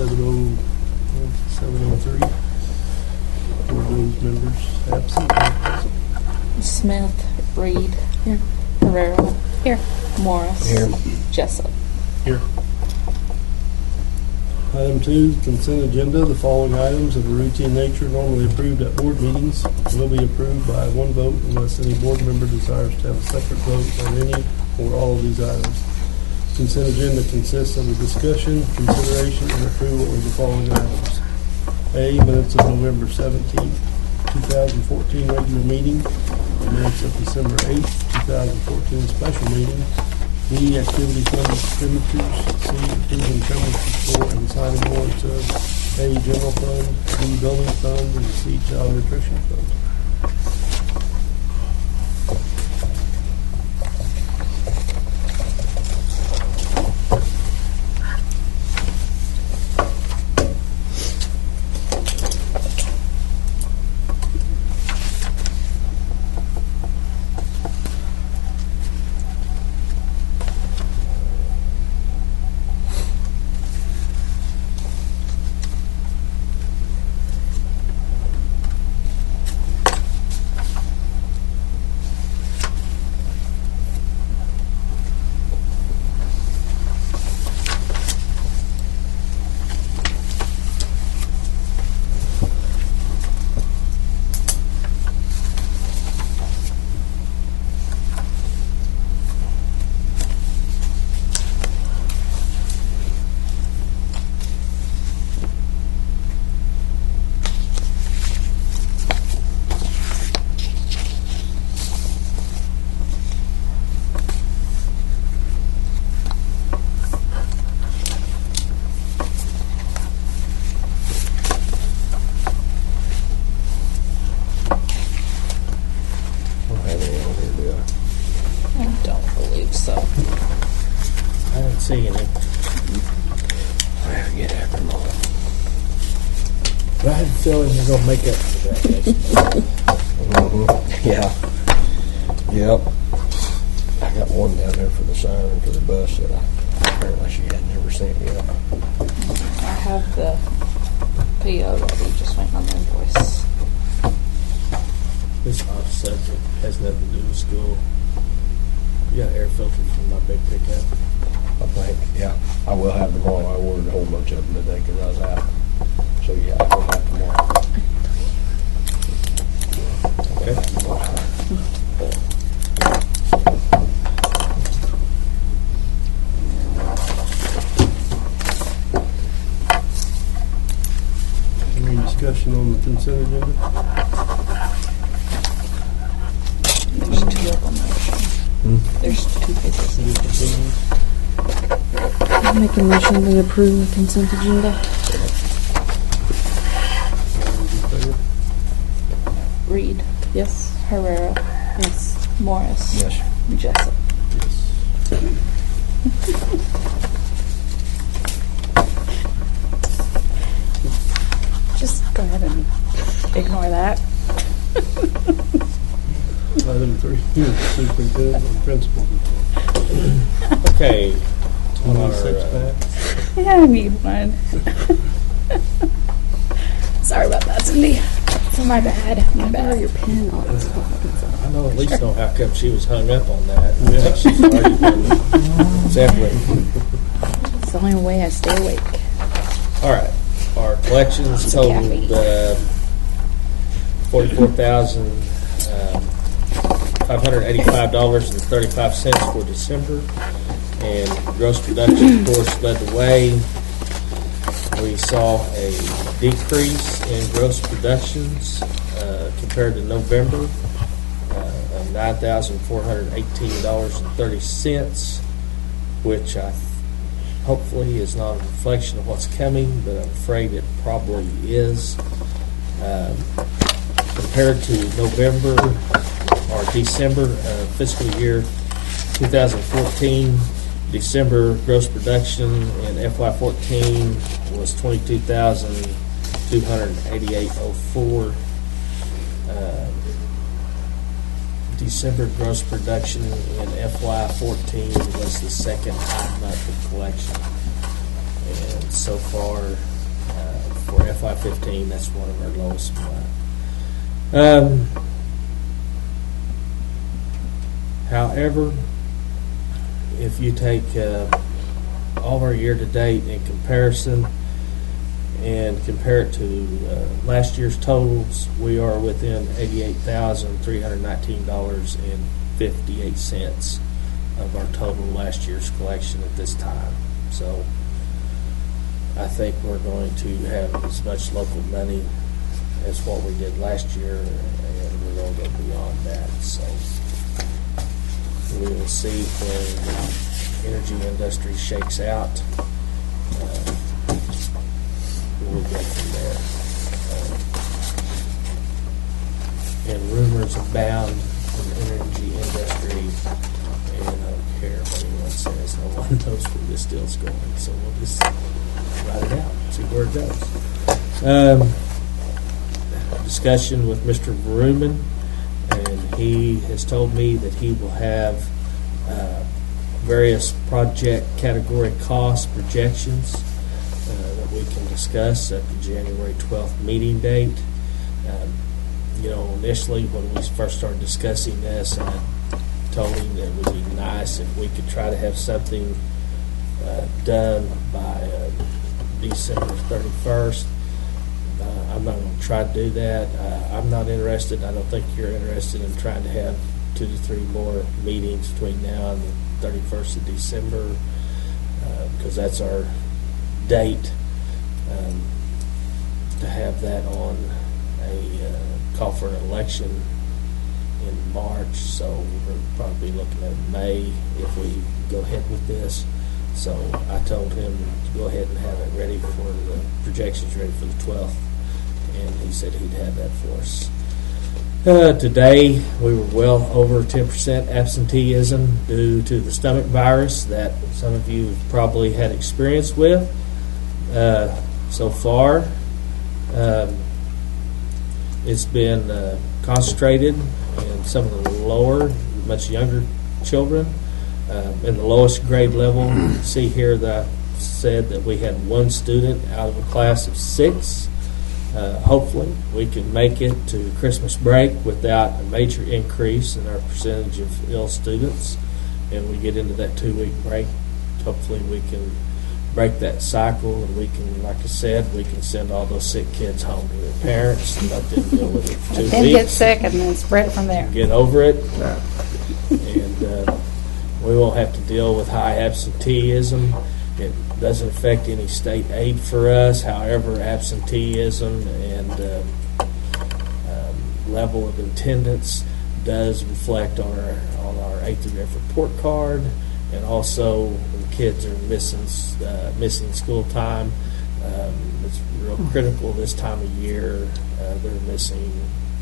7:03. All those members absent or present. Smith, Reed, Here. Herrera, here, Morris, Here. Jessup. Here. Item 2, consent agenda. The following items of a routine nature normally approved at board meetings will be approved by one vote unless any board member desires to have a separate vote on any or all of these items. Consent agenda consists of a discussion, consideration, and approval of the following items. A, minutes of November 17th, 2014 regular meeting, and minutes of December 8th, 2014 special meeting. B, activity fund expenditures. C, approving expenditures for and signing warrants of A, general fund, B, building fund, and C, child nutrition fund. I don't believe so. I didn't see any. I forget after them all. But I had a feeling you're going to make up for that next month. Yeah. Yep. I got one down there for the siren for the bus that apparently she had never sent yet. I have the PO ready, just waiting on the invoice. This off subject has nothing to do with school. You got air filters from my big pickup. I think, yeah. I will have tomorrow. I ordered a whole bunch of them today because I was out. So, yeah, I will have tomorrow. Okay. Any discussion on the consent agenda? There's two of them. There's two pages. I'll make a motion to approve the consent agenda. Reed, Yes. Herrera, Yes. Morris, Yes. Jessup. Yes. Just go ahead and ignore that. Item 3, superintendent and principal report. Okay. On our, 26 back. Yeah, I need one. Sorry about that, Cindy. It's my bad. My Borrow bad. your pen. I know at least know how come she was hung up on that. Yeah. She's already been separate. It's the only way I stay awake. All right. Our collections totaled $44,585.35 for December, and gross production, of course, led the way. We saw a decrease in gross productions compared to November of $9,418.30, which hopefully is not a reflection of what's coming, but I'm afraid it probably is. Compared to November or December fiscal year 2014, December gross production in FY14 was $22,288.04. December gross production in FY14 was the second high month of collection. And so far, for FY15, that's one of our lowest. However, if you take all of our year-to-date in comparison and compare it to last year's totals, we are within $88,319.58 of our total last year's collection at this time. So I think we're going to have as much local money as what we did last year, and we're going to go beyond that. So we will see where the energy industry shakes out. We'll go from there. And rumors abound in the energy industry, and I don't care what anyone says. No one knows where this deal's going, so we'll just write it out, see where it goes. Discussion with Mr. Verumen, and he has told me that he will have various project category cost projections that we can discuss at the January 12th meeting date. Initially when we first started discussing this, I told him that it would be nice if we could try to have something done by December 31st. I'm not going to try to do that. I'm not interested. I don't think you're interested in trying to have 2 to 3 more meetings between now and the 31st of December, because that's our date to have that on a call for an election in March. So we're probably looking at May if we go ahead with this. So I told him to go ahead and have it ready for the projections ready for the 12th, and he said he'd have that for us. Today we were well over 10% absenteeism due to the stomach virus that some of you have probably had experience with so far. It's been concentrated in some of the lower, much younger children. In the lowest grade level, you see here that I said that we had 1 student out of a class of 6. Hopefully we can make it to Christmas break without a major increase in our percentage of ill students, and we get into that 2-week break. Hopefully we can break that cycle, and we can, like I said, we can send all those sick kids home to their parents and let them deal with it for 2 weeks. Then get sick and then spread it from there. Get over it, and we won't have to deal with high absenteeism. It doesn't affect any state aid for us. However, absenteeism and level of attendance does reflect on our A through F report card, and also when kids are missing school time. It's real critical this time of year. They're missing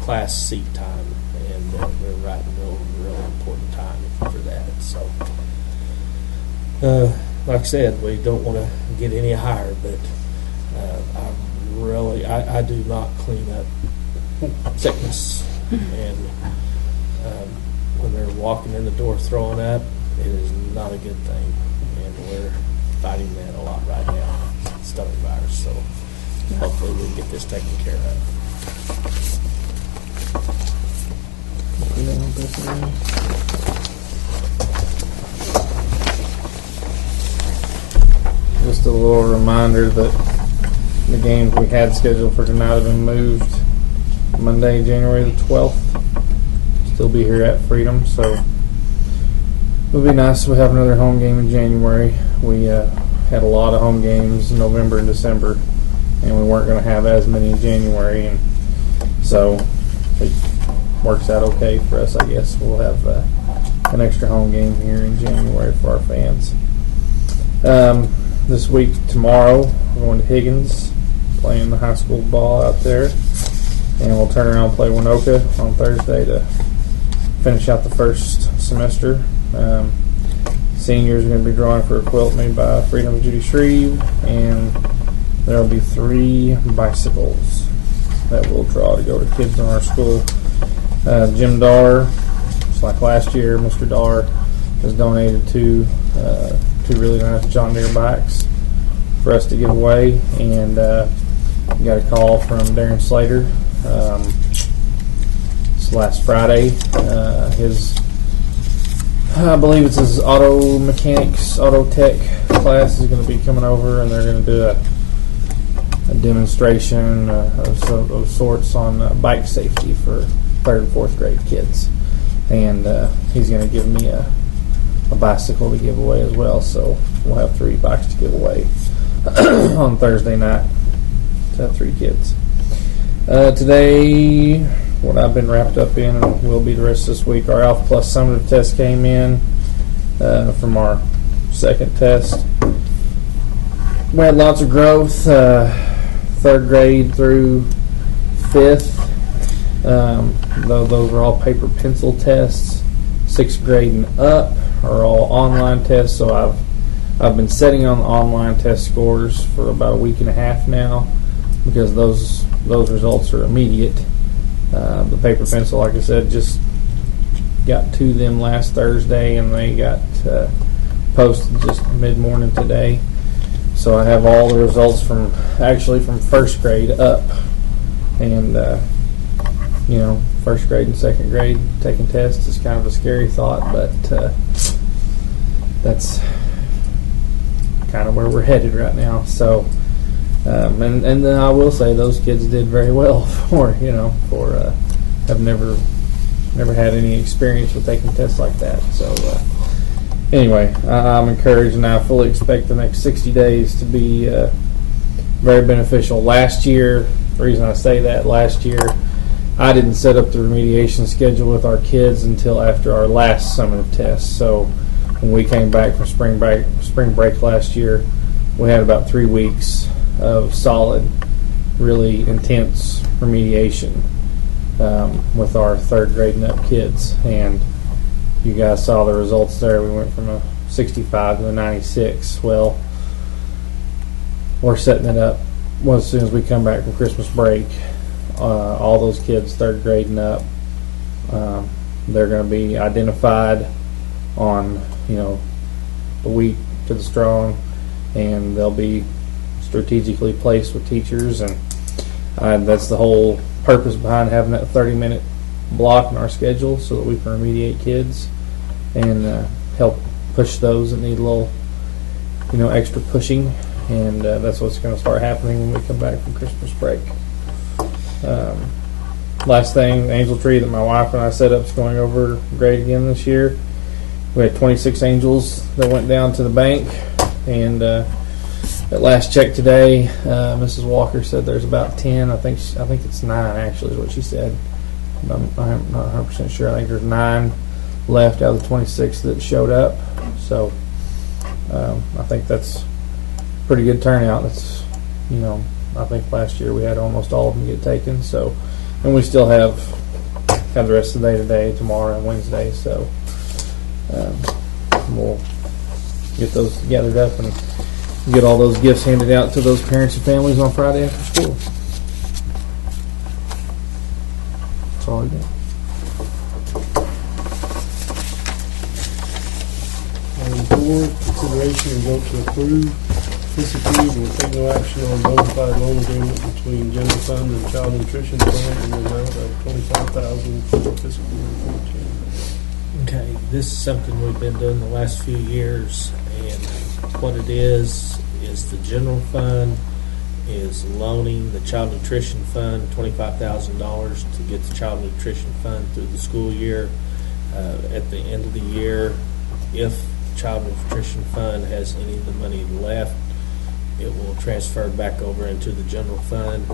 class seat time, and they're right in the middle of a really important time for that. So, like I said, we don't want to get any higher, but I do not clean up sickness, and when they're walking in the door throwing up, it is not a good thing, and we're fighting that a lot right now, stomach virus. So hopefully we can get this taken care of. Just a little reminder that the games we had scheduled for tonight have been moved. Monday, January the 12th. Still be here at Freedom, so it'll be nice if we have another home game in January. We had a lot of home games in November and December, and we weren't going to have as many in January, and so it works out okay for us, I guess. We'll have an extra home game here in January for our fans. This week, tomorrow, we're going to Higgins, playing the high school ball out there, and we'll turn around and play Winoka on Thursday to finish out the first semester. Seniors are going to be drawing for a quilt made by Freedom Judy Shreve, and there will be 3 bicycles that we'll draw to go to kids in our school. Jim Darr, just like last year, Mr. Darr has donated 2 really nice John Deere bikes for us to give away, and got a call from Darren Slater. This last Friday, I believe it's his auto mechanics, auto tech class is going to be coming over, and they're going to do a demonstration of sorts on bike safety for 3rd and 4th grade kids. And he's going to give me a bicycle to give away as well, so we'll have 3 bikes to give away on Thursday night to 3 kids. Today, what I've been wrapped up in and will be the rest of this week, our Alpha Plus summative test came in from our 2nd test. We had lots of growth, 3rd grade through 5th. Those are all paper pencil tests. 6th grade and up are all online tests, so I've been setting on the online test scores for about a week and a half now, because those results are immediate. The paper pencil, like I said, just got to them last Thursday, and they got posted just mid-morning today. So I have all the results from 1st grade up, and 1st grade and 2nd grade taking tests is kind of a scary thought, but that's kind of where we're headed right now. So. And then I will say those kids did very well for have never had any experience with taking tests like that. So anyway, I'm encouraged, and I fully expect the next 60 days to be very beneficial. Last year, the reason I say that, last year I didn't set up the remediation schedule with our kids until after our last summative test. So when we came back from spring break last year, we had about 3 weeks of solid, really intense remediation with our 3rd grade and up kids, and you guys saw the results there. We went from a 65 to a 96. Well, we're setting it up as soon as we come back from Christmas break. All those kids 3rd grade and up, they're going to be identified on the weak to the strong, and they'll be strategically placed with teachers, and that's the whole purpose behind having that 30-minute block in our schedule, so that we can remediate kids and help push those that need a little extra pushing, and that's what's going to start happening when we come back from Christmas break. Last thing, the angel tree that my wife and I set up is going over great again this year. We had 26 angels that went down to the bank, and at last check today, Mrs. Walker said there's about 10. I think it's 9 actually is what she said. I'm not 100% sure. I think there's 9 left out of the 26 that showed up. So I think that's pretty good turnout. It's I think last year we had almost all of them get taken. So, and we still have the rest of the day today, tomorrow, and Wednesday. So we'll get those gathered up and get all those gifts handed out to those parents and families on Friday after school. That's all I got. Item 4, consideration and vote to approve, disapprove, or take no action on bona fide loan agreement between general fund and child nutrition fund in the amount of $25,000 for fiscal year 2014. Okay, this is something we've been doing the last few years, and what it is the general fund is loaning the child nutrition fund $25,000 to get the child nutrition fund through the school year. At the end of the year, if child nutrition fund has any of the money left, it will transfer back over into the general fund.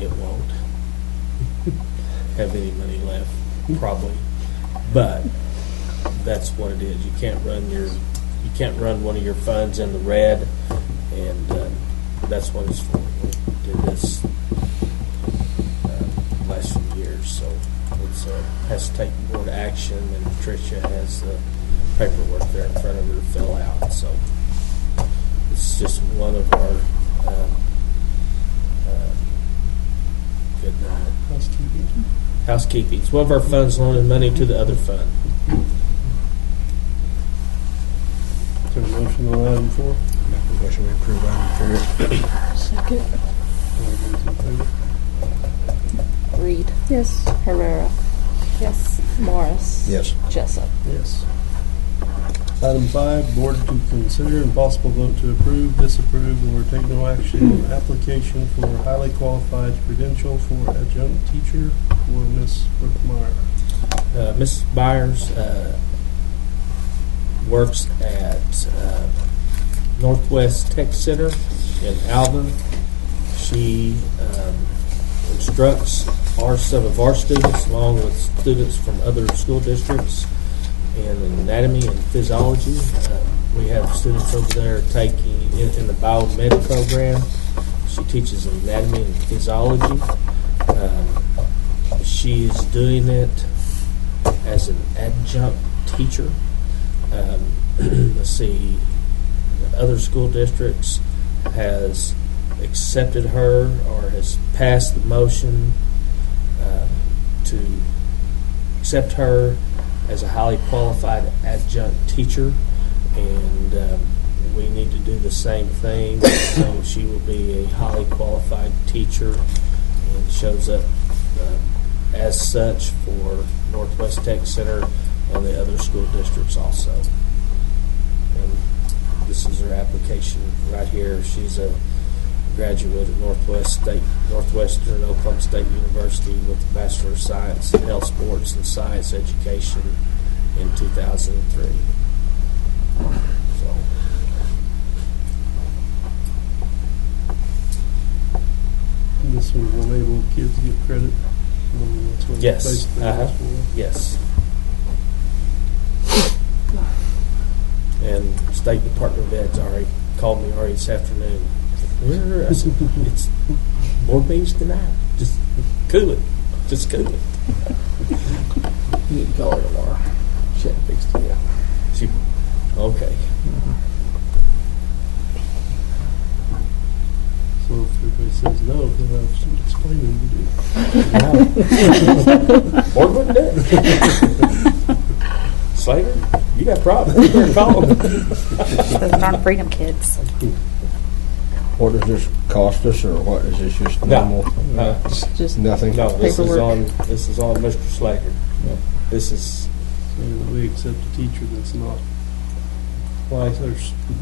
It won't have any money left, probably, but that's what it is. You can't run one of your funds in the red, and that's what it's for. We did this last few years, so it has to take board action, and Tricia has the paperwork there in front of her to fill out. So it's just one of our good night housekeeping. It's one of our funds loaning money to the other fund. Is there a motion on item 4? Make a motion to approve item 4. Second. All those in favor? Reed, Yes. Herrera, Yes. Morris. Yes. Jessup. Yes. Item 5, board to consider and possible vote to approve, disapprove, or take no action on application for highly qualified credential for adjunct teacher for Ms. Brookmeyer. Ms. Byers works at Northwest Tech Center in Alvin. She instructs some of our students, along with students from other school districts, in anatomy and physiology. We have students over there taking in the biomed program. She teaches anatomy and physiology. She is doing it as an adjunct teacher. Let's see, other school districts has accepted her or has passed the motion to accept her as a highly qualified adjunct teacher, and we need to do the same thing. So she will be a highly qualified teacher and shows up as such for Northwest Tech Center and the other school districts also. And this is her application right here. She's a graduate of Northwestern Oklahoma State University with a Bachelor of Science in Health, Sports, and Science Education in 2003. So, And this one will enable kids to get credit. I mean, that's what it yes, basically is for. yes. And State Department of Ed's already called me already this afternoon. I said, it's board meetings tonight. Just cool it. Just cool it. You need to call her tomorrow. She hadn't fixed it yet. She, okay. So if everybody says no, then I have some explaining to do. Board wouldn't do it. Slater, you got problems. You better call them. Those darn freedom kids. What does this cost us, or what is this just No. normal? No. Just Nothing. No, this is Paperwork. on Mr. Slater. Yep. This is So that we accept a teacher that's not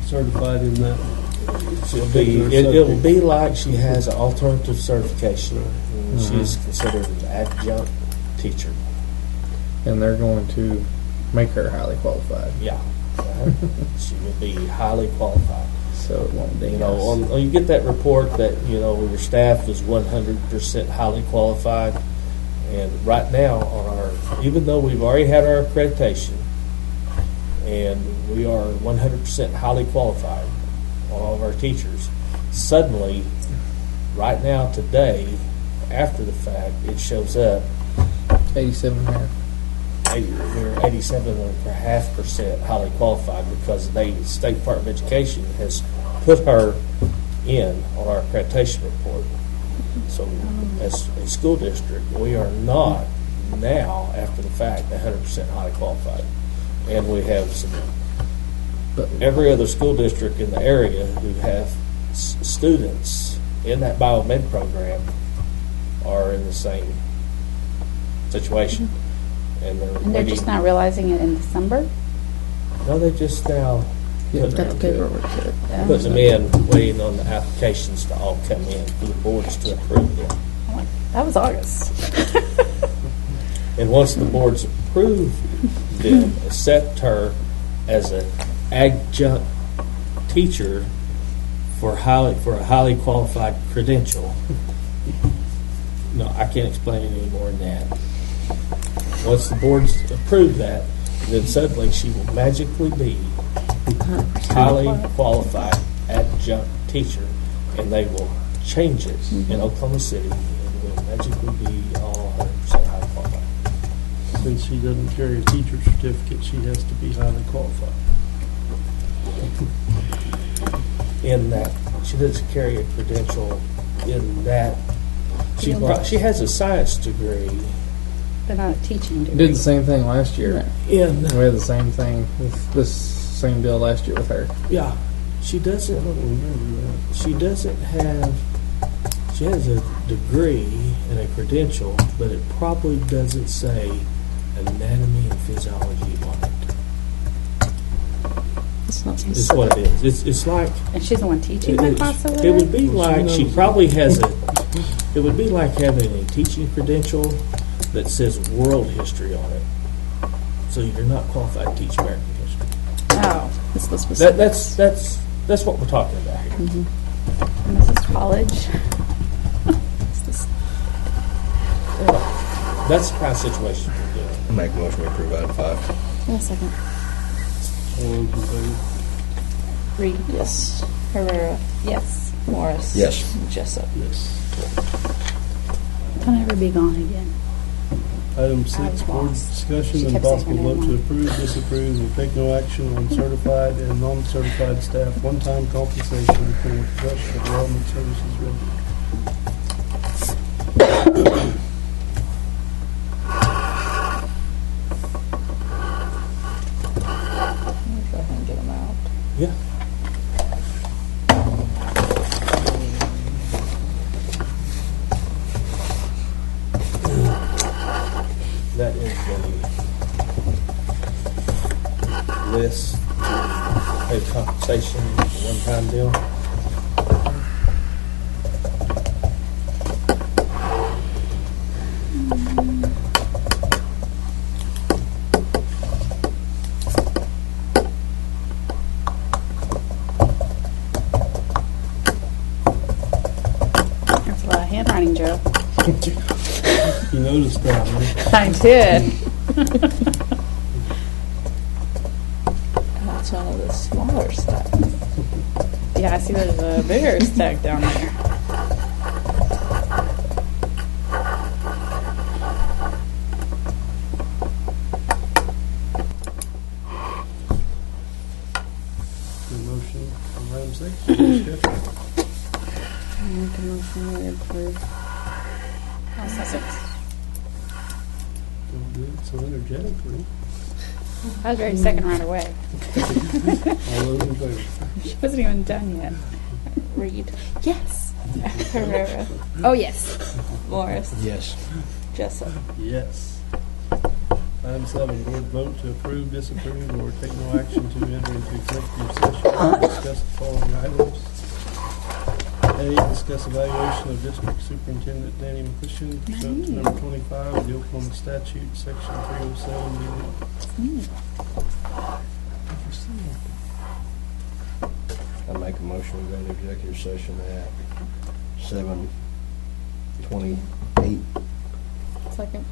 certified in that. it will be like she has an alternative certification. And Mhm. She is considered an adjunct teacher. And they're going to make her highly qualified. Yeah. She will be highly qualified. So it won't be You know, you get that report that, your staff is 100% highly qualified. And right now, even though we've already had our accreditation, and we are 100% highly qualified on all of our teachers, suddenly, right now, today, after the fact, it shows up 87.5. we're 87.5% highly qualified because the State Department of Education has put her in on our accreditation report. So as a school district, we are not now, after the fact, 100% highly qualified. And we have every other school district in the area who have students in that biomed program are in the same situation. And they're And they're just not realizing it in December? No, they just now Yeah, got the paperwork to it. putting them in, waiting on the applications to all come in for the boards to approve them. I'm like, that was August. And once the boards approve them, accept her as an adjunct teacher for a highly qualified credential. No, I can't explain it any more than that. Once the boards approve that, then suddenly she will magically be highly qualified adjunct teacher, and they will change it in Oklahoma City, and will magically be all 100% highly qualified. Since she doesn't carry a teacher certificate, she has to be highly qualified. In that, she doesn't carry a credential in that. She has a science degree But not a teaching degree. Did the same thing last year. in, We had the same thing, this same deal last year with her. yeah, She I doesn't. don't remember that. She doesn't have. She has a degree and a credential, but it probably doesn't say anatomy and physiology on it. It's not It's specific. what it is. It's like. And she's the one teaching that class over It there? would be Well, she like she knows. probably has a. It would be like having a teaching credential that says world history on it. So you're not qualified to teach American history. Oh, It's the specific. That's what we're talking about here. and this is college. It's the s- That's the kind of situation we're doing. Make a motion to approve item 5. I'll second. All those in favor? Reed, yes. Herrera, Yes. Morris. Yes. Jessup. Yes. Don't ever be gone again. Item I 6, was board lost. discussion She and kept saying possible her vote name to wrong. approve, disapprove, or take no action on certified and non-certified staff one-time compensation for professional development services rendered. Let me go ahead and get them out. Yeah. That is the list to pay compensation, one-time deal. That's a lot of handwriting, Joe. You noticed that, huh? I did. That's one of the smaller stuff. Yeah, I see there's a bigger stack down there. Your motion on item 6, discussion. I'll make a motion to approve. I'll second. Don't do it so energetically. I was ready to second right away. All those in favor? She wasn't even done yet. Reed, Yes. Herrera, Oh, yes. Morris, Yes. Jessup. Yes. Item 7, board vote to approve, disapprove, or take no action to enter into executive session to discuss the following items. A, discuss evaluation of District Superintendent Danny McCushion pursuant to number 25 of the Oklahoma statute, section 307. I make a motion to go into executive session at 7:28. Second.